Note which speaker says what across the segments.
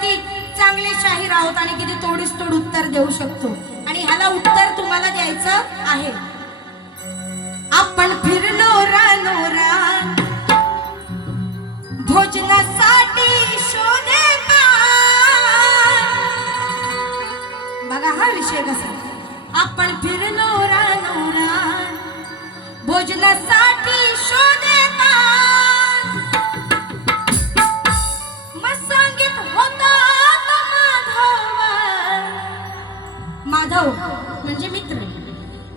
Speaker 1: किती चांगले शाहीर आहोत आणि किती तोडीस तोड उत्तर देऊ शकतो. आणि ह्याला उत्तर तुम्हाला द्यायचं आहे. आपण फिरलो रानोरान भोजनासाठी शोधे बघा हा विषय कसा. आपण फिरलो रानोरान भोजनासाठी भाऊ म्हणजे मित्र.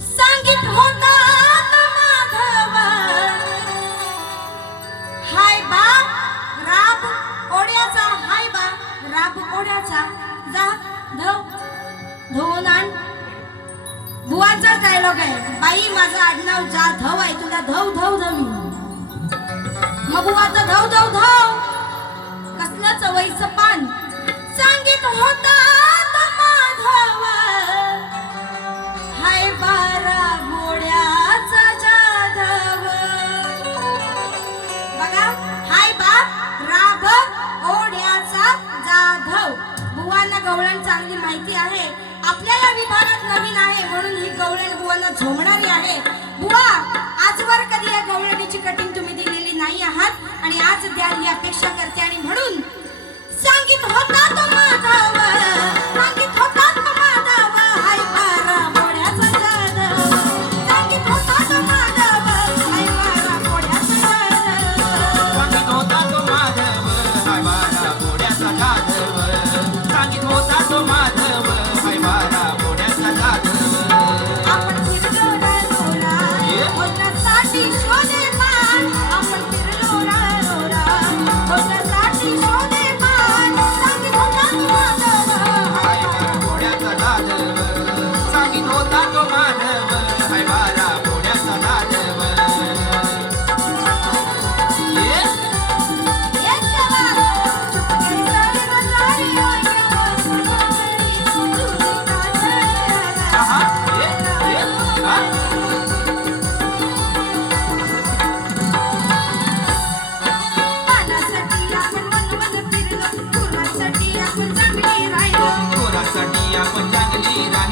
Speaker 1: सांगित होता हाय बा राब ओढ्याचा हाय बा राब ओढ्याचा. जा धव धुवून आण. बुवाचा डायलॉग आहे. बाई माझं आडनाव जा धव आहे. तुला धव धव धव मग बुवाचा धव धव धव. कसलं चवयचं पान. सांगित होता गवळण चांगली माहिती आहे. आपल्या या विभागात नवीन आहे म्हणून ही गवळण बुवांना झोमणारी आहे. बुवा आजवर कधी या गवळणीची कटिंग तुम्ही दिलेली नाही आहात आणि आज द्याल ही अपेक्षा करते आणि म्हणून सांगित होता तो माधावर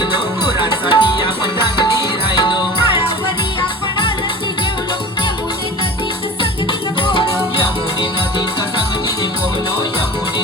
Speaker 1: शिकलो
Speaker 2: पोरांसाठी आपण चांगली राहिलो
Speaker 1: यमुने
Speaker 2: नदीच्या संगतीने पोहलो यमुने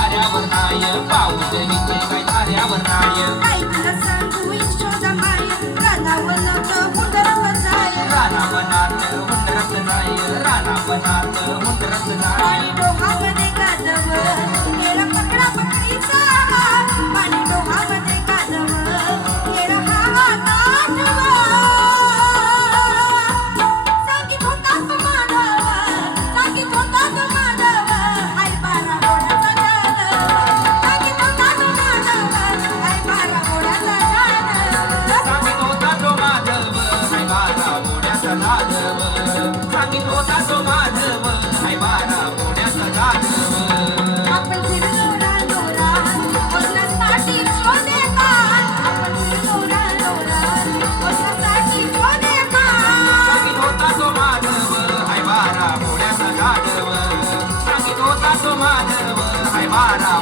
Speaker 2: गात मुख रचना
Speaker 1: आणि डोहामध्ये गाजव माधव हाय मारा